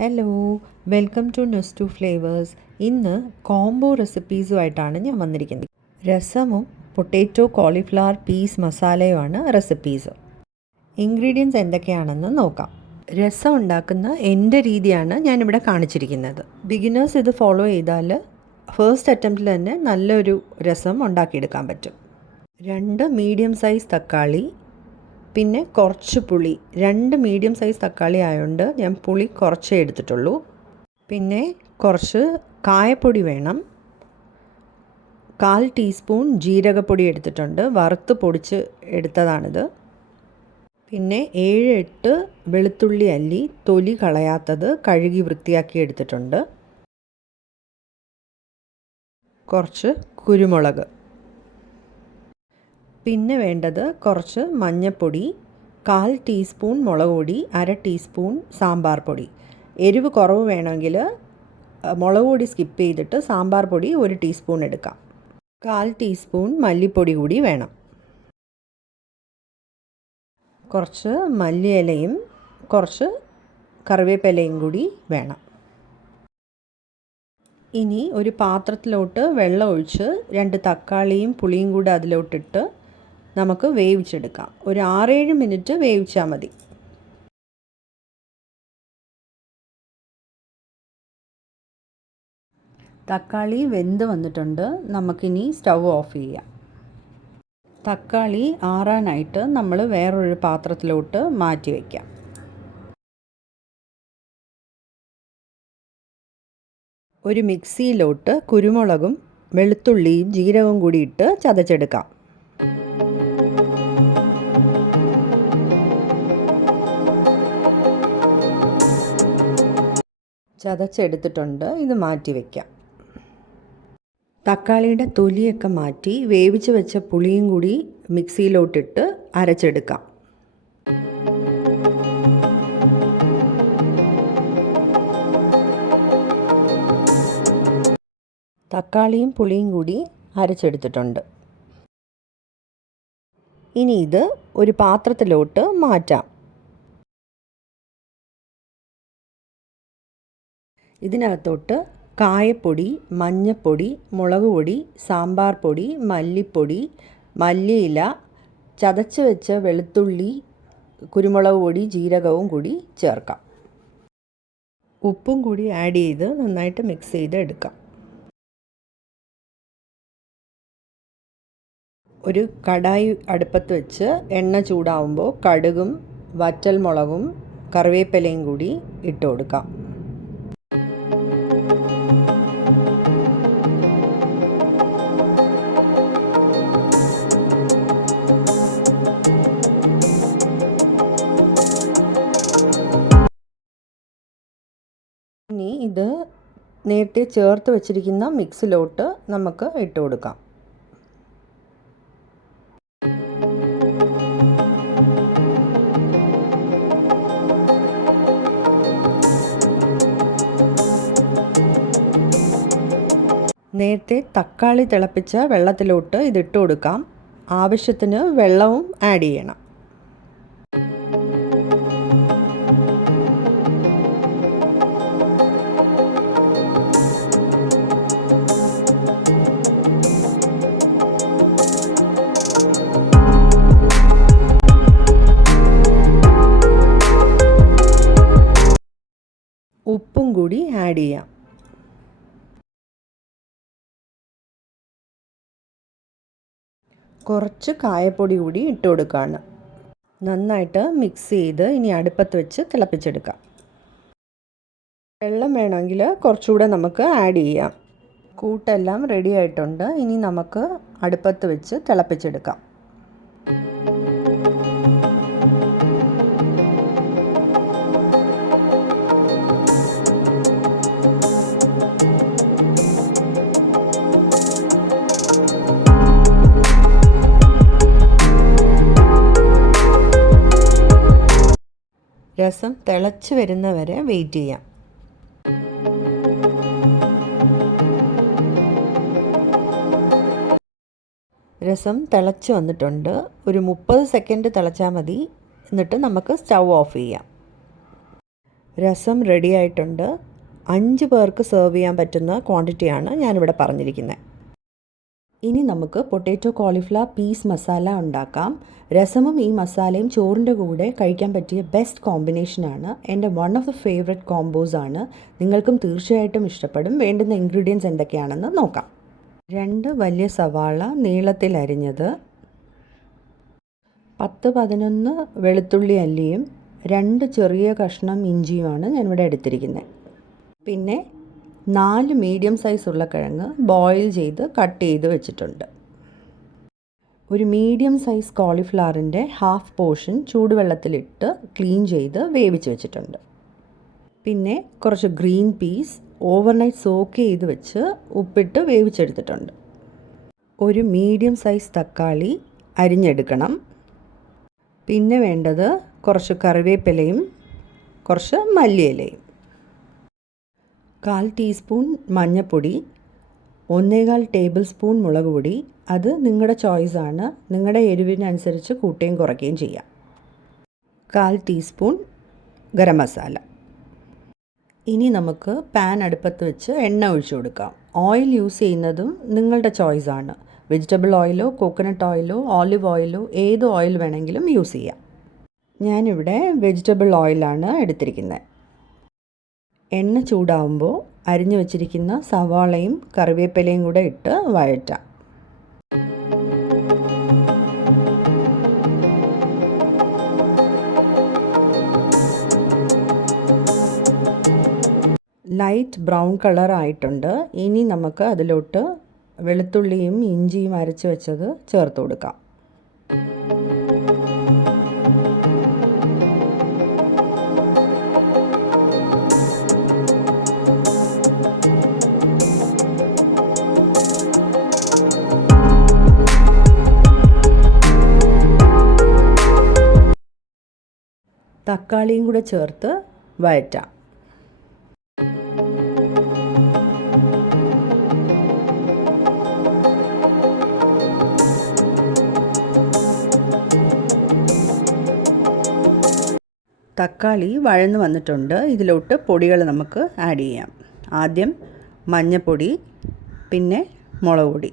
Hello, welcome to Nestu flavours. ഇന്ന് combo റെസിപ്പീസുമായിട്ടാണ് ഞാൻ വന്നിരിക്കുന്നത്. രസമും പൊട്ടാറ്റോ കോളിഫ്ലവർ പീസ് മസാലയുമാണ് റെസിപ്പീസ്. ഇൻഗ്രീഡിയൻസ് എന്തൊക്കെയാണെന്ന് നോക്കാം. രസം ഉണ്ടാക്കുന്ന എൻ്റെ രീതിയാണ് ഞാനിവിടെ കാണിച്ചിരിക്കുന്നത്. ബിഗിനേഴ്സ് ഇത് ഫോളോ ചെയ്താൽ ഫസ്റ്റ് അറ്റംപ്റ്റിൽ തന്നെ നല്ലൊരു രസം ഉണ്ടാക്കിയെടുക്കാൻ പറ്റും. 2 മീഡിയം സൈസ് തക്കാളി, പിന്നെ കുറച്ച് പുളി. 2 മീഡിയം സൈസ് തക്കാളി ആയതുകൊണ്ട് ഞാൻ പുളി കുറച്ചേ എടുത്തിട്ടുള്ളൂ. പിന്നെ കുറച്ച് കായപ്പൊടി വേണം. 1/4 ടീസ്പൂൺ ജീരകപ്പൊടി എടുത്തിട്ടുണ്ട്, വറുത്ത് പൊടിച്ച് എടുത്തതാണിത്. പിന്നെ 7-8 വെളുത്തുള്ളി അല്ലി, തൊലി കളയാത്തത്, കഴുകി വൃത്തിയാക്കി എടുത്തിട്ടുണ്ട്. കുറച്ച് കുരുമുളക്. പിന്നെ വേണ്ടത് കുറച്ച് മഞ്ഞൾപ്പൊടി, 1/4 ടീസ്പൂൺ മുളക് പൊടി, 1/2 ടീസ്പൂൺ സാമ്പാർ പൊടി. എരിവ് കുറവ് വേണമെങ്കിൽ മുളക് പൊടി സ്കിപ്പ് ചെയ്തിട്ട് സാമ്പാർ പൊടി 1 ടീസ്പൂൺ എടുക്കാം. 1/4 ടീസ്പൂൺ മല്ലിപ്പൊടി കൂടി വേണം. കുറച്ച് മല്ലിയിലയും കുറച്ച് കറിവേപ്പിലയും കൂടി വേണം. ഇനി ഒരു പാത്രത്തിലോട്ട് വെള്ളം ഒഴിച്ച് 2 തക്കാളിയും പുളിയും കൂടി അതിലോട്ടിട്ട് നമുക്ക് വേവിച്ചെടുക്കാം. ഒരു 6-7 മിനിറ്റ് വേവിച്ചാൽ മതി. തക്കാളി വെന്ത് വന്നിട്ടുണ്ട്. നമുക്കിനി സ്റ്റൗ ഓഫ് ചെയ്യാം. തക്കാളി ആറാനായിട്ട് നമ്മൾ വേറൊരു പാത്രത്തിലോട്ട് മാറ്റി വയ്ക്കാം. ഒരു മിക്സിയിലോട്ട് കുരുമുളകും വെളുത്തുള്ളിയും ജീരകവും കൂടി ഇട്ട് ചതച്ചെടുക്കാം. ചതച്ചെടുത്തിട്ടുണ്ട്, ഇത് മാറ്റി വയ്ക്കാം. തക്കാളിയുടെ തൊലിയൊക്കെ മാറ്റി വേവിച്ച് വെച്ച പുളിയും കൂടി മിക്സിയിലോട്ടിട്ട് അരച്ചെടുക്കാം. തക്കാളിയും പുളിയും കൂടി അരച്ചെടുത്തിട്ടുണ്ട്. ഇനി ഇത് ഒരു പാത്രത്തിലോട്ട് മാറ്റാം. ഇതിനകത്തോട്ട് കായപ്പൊടി, മഞ്ഞൾപ്പൊടി, മുളക് പൊടി, സാമ്പാർ പൊടി, മല്ലിപ്പൊടി, മല്ലിയില, ചതച്ച് വെച്ച വെളുത്തുള്ളി, കുരുമുളക് പൊടി, ജീരകവും കൂടി ചേർക്കാം. ഉപ്പും കൂടി ആഡ് ചെയ്ത് നന്നായിട്ട് മിക്സ് ചെയ്ത് എടുക്കാം. ഒരു കടായി അടുപ്പത്ത് വെച്ച് എണ്ണ ചൂടാവുമ്പോൾ കടുകും വറ്റൽ മുളകും കറിവേപ്പിലയും കൂടി ഇട്ട് കൊടുക്കാം. ഇനി ഇത് നേരത്തെ ചേർത്ത് വെച്ചിരിക്കുന്ന മിക്സിലോട്ട് നമുക്ക് ഇട്ട് കൊടുക്കാം. നേരത്തെ തക്കാളി തിളപ്പിച്ച വെള്ളത്തിലോട്ട് ഇതിട്ട് കൊടുക്കാം. ആവശ്യത്തിന് വെള്ളവും ആഡ് ചെയ്യണം. ഉപ്പും കൂടി ആഡ് ചെയ്യാം. കുറച്ച് കായപ്പൊടി കൂടി ഇട്ട് കൊടുക്കുകയാണ്. നന്നായിട്ട് മിക്സ് ചെയ്ത് ഇനി അടുപ്പത്ത് വെച്ച് തിളപ്പിച്ചെടുക്കാം. വെള്ളം വേണമെങ്കിൽ കുറച്ചുകൂടെ നമുക്ക് ആഡ് ചെയ്യാം. കൂട്ടെല്ലാം റെഡി ആയിട്ടുണ്ട്. ഇനി നമുക്ക് അടുപ്പത്ത് വെച്ച് തിളപ്പിച്ചെടുക്കാം. രസം തിളച്ച് വരുന്നവരെ വെയിറ്റ് ചെയ്യാം. രസം തിളച്ച് വന്നിട്ടുണ്ട്. ഒരു 30 സെക്കൻഡ് തിളച്ചാൽ മതി. എന്നിട്ട് നമുക്ക് സ്റ്റൗ ഓഫ് ചെയ്യാം. രസം റെഡി ആയിട്ടുണ്ട്. 5 പേർക്ക് സെർവ് ചെയ്യാൻ പറ്റുന്ന ക്വാണ്ടിറ്റിയാണ് ഞാനിവിടെ പറഞ്ഞിരിക്കുന്നത്. ഇനി നമുക്ക് പൊട്ടാറ്റോ കോളിഫ്ലവർ പീസ് മസാല ഉണ്ടാക്കാം. രസമും ഈ മസാലയും ചോറിൻ്റെ കൂടെ കഴിക്കാൻ പറ്റിയ ബെസ്റ്റ് കോമ്പിനേഷനാണ്. എൻ്റെ one of the favourite combos ആണ്. നിങ്ങൾക്കും തീർച്ചയായിട്ടും ഇഷ്ടപ്പെടും. വേണ്ടുന്ന ഇൻഗ്രീഡിയൻസ് എന്തൊക്കെയാണെന്ന് നോക്കാം. 2 വലിയ സവാള നീളത്തിൽ അരിഞ്ഞത്, 10-11 വെളുത്തുള്ളി അല്ലിയും 2 ചെറിയ കഷ്ണം ഇഞ്ചിയുമാണ് ഞാനിവിടെ എടുത്തിരിക്കുന്നത്. പിന്നെ 4 മീഡിയം സൈസ് ഉരുളക്കിഴങ്ങ് ബോയിൽ ചെയ്ത് കട്ട് ചെയ്ത് വെച്ചിട്ടുണ്ട്. ഒരു മീഡിയം സൈസ് കോളിഫ്ലവറിൻ്റെ ഹാഫ് പോർഷൻ ചൂടുവെള്ളത്തിലിട്ട് ക്ലീൻ ചെയ്ത് വേവിച്ച് വെച്ചിട്ടുണ്ട്. പിന്നെ കുറച്ച് ഗ്രീൻ പീസ് ഓവർനൈറ്റ് സോക്ക് ചെയ്ത് വെച്ച് ഉപ്പിട്ട് വേവിച്ചെടുത്തിട്ടുണ്ട്. ഒരു മീഡിയം സൈസ് തക്കാളി അരിഞ്ഞെടുക്കണം. പിന്നെ വേണ്ടത് കുറച്ച് കറിവേപ്പിലയും കുറച്ച് മല്ലിയിലയും, 1/4 ടീസ്പൂൺ മഞ്ഞൾപ്പൊടി, 1.25 ടേബിൾ സ്പൂൺ മുളക് പൊടി. അത് നിങ്ങളുടെ ചോയ്സാണ്. നിങ്ങളുടെ എരിവിനനുസരിച്ച് കൂട്ടുകയും കുറയ്ക്കുകയും ചെയ്യാം. 1/4 ടീസ്പൂൺ ഗരം മസാല. ഇനി നമുക്ക് പാൻ അടുപ്പത്ത് വെച്ച് എണ്ണ ഒഴിച്ചു കൊടുക്കാം. ഓയിൽ യൂസ് ചെയ്യുന്നതും നിങ്ങളുടെ ചോയ്സാണ്. വെജിറ്റബിൾ ഓയിലോ കോക്കനട്ട് ഓയിലോ ഓലിവ് ഓയിലോ ഏത് ഓയിൽ വേണമെങ്കിലും യൂസ് ചെയ്യാം. ഞാനിവിടെ വെജിറ്റബിൾ ഓയിലാണ് എടുത്തിരിക്കുന്നത്. എണ്ണ ചൂടാവുമ്പോൾ അരിഞ്ഞു വെച്ചിരിക്കുന്ന സവാളയും കറിവേപ്പിലയും കൂടെ ഇട്ട് വഴറ്റാം. ലൈറ്റ് ബ്രൗൺ കളർ ആയിട്ടുണ്ട്. ഇനി നമുക്ക് അതിലോട്ട് വെളുത്തുള്ളിയും ഇഞ്ചിയും അരച്ച് വെച്ചത് ചേർത്ത് കൊടുക്കാം. തക്കാളിയും കൂടെ ചേർത്ത് വഴറ്റാം. തക്കാളി വഴന്ന് വന്നിട്ടുണ്ട്. ഇതിലോട്ട് പൊടികൾ നമുക്ക് ആഡ് ചെയ്യാം. ആദ്യം മഞ്ഞൾപ്പൊടി, പിന്നെ മുളക് പൊടി.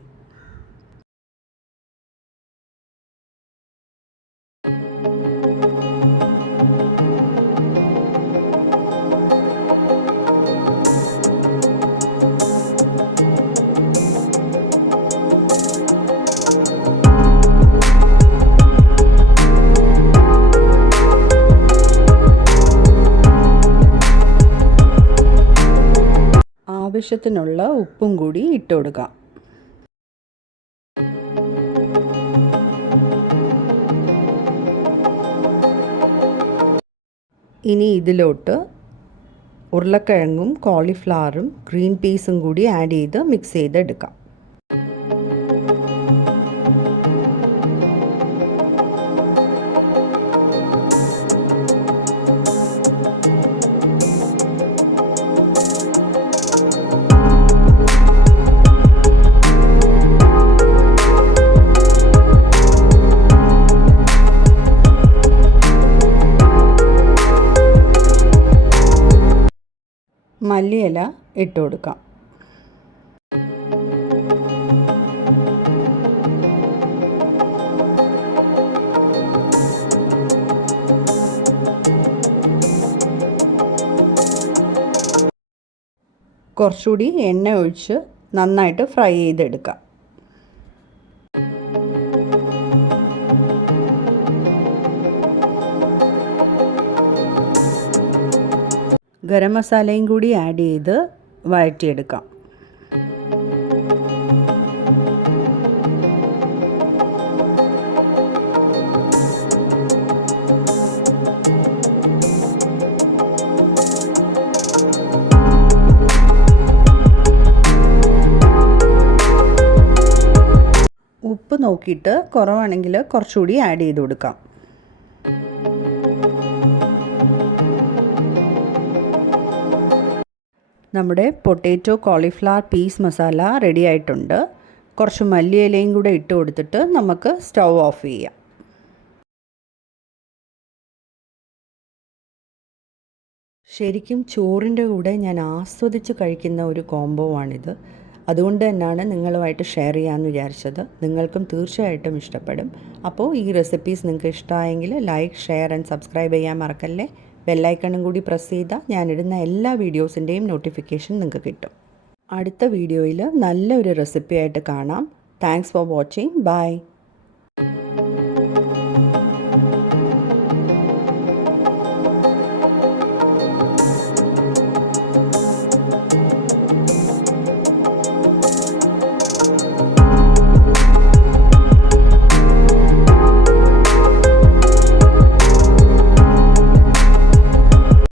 ആവശ്യത്തിനുള്ള ഉപ്പും കൂടി ഇട്ട് കൊടുക്കാം. ഇനി ഇതിലോട്ട് ഉരുളക്കിഴങ്ങും കോളിഫ്ലവറും ഗ്രീൻ പീസും കൂടി ആഡ് ചെയ്ത് മിക്സ് ചെയ്തെടുക്കാം. മല്ലിയില ഇട്ട് കൊടുക്കാം. കുറച്ചുകൂടി എണ്ണ ഒഴിച്ച് നന്നായിട്ട് ഫ്രൈ ചെയ്തെടുക്കാം. ഗരം മസാലയും കൂടി ആഡ് ചെയ്ത് വഴറ്റിയെടുക്കാം. ഉപ്പ് നോക്കിയിട്ട് കുറവാണെങ്കിൽ കുറച്ചുകൂടി ആഡ് ചെയ്ത് കൊടുക്കാം. നമ്മുടെ potato cauliflower peas masala ready ആയിട്ടുണ്ട്. കുറച്ച് മല്ലിയിലയും കൂടെ ഇട്ട് കൊടുത്തിട്ട് നമുക്ക് സ്റ്റൗ ഓഫ് ചെയ്യാം. ശരിക്കും ചോറിൻ്റെ കൂടെ ഞാൻ ആസ്വദിച്ച് കഴിക്കുന്ന ഒരു കോംബോ ആണിത്. അതുകൊണ്ട് തന്നെയാണ് നിങ്ങളുമായിട്ട് ഷെയർ ചെയ്യാമെന്ന് വിചാരിച്ചത്. നിങ്ങൾക്കും തീർച്ചയായിട്ടും ഇഷ്ടപ്പെടും. അപ്പോൾ ഈ റെസിപ്പീസ് നിങ്ങൾക്ക് ഇഷ്ടമായെങ്കിൽ ലൈക്ക്, ഷെയർ ആൻഡ് സബ്സ്ക്രൈബ് ചെയ്യാൻ മറക്കല്ലേ. ബെല്ലൈക്കണും കൂടി പ്രസ് ചെയ്താൽ ഞാനിടുന്ന എല്ലാ വീഡിയോസിൻ്റെയും നോട്ടിഫിക്കേഷൻ നിങ്ങൾക്ക് കിട്ടും. അടുത്ത വീഡിയോയിൽ നല്ലൊരു റെസിപ്പിയായിട്ട് കാണാം. Thanks for watching. ബൈ.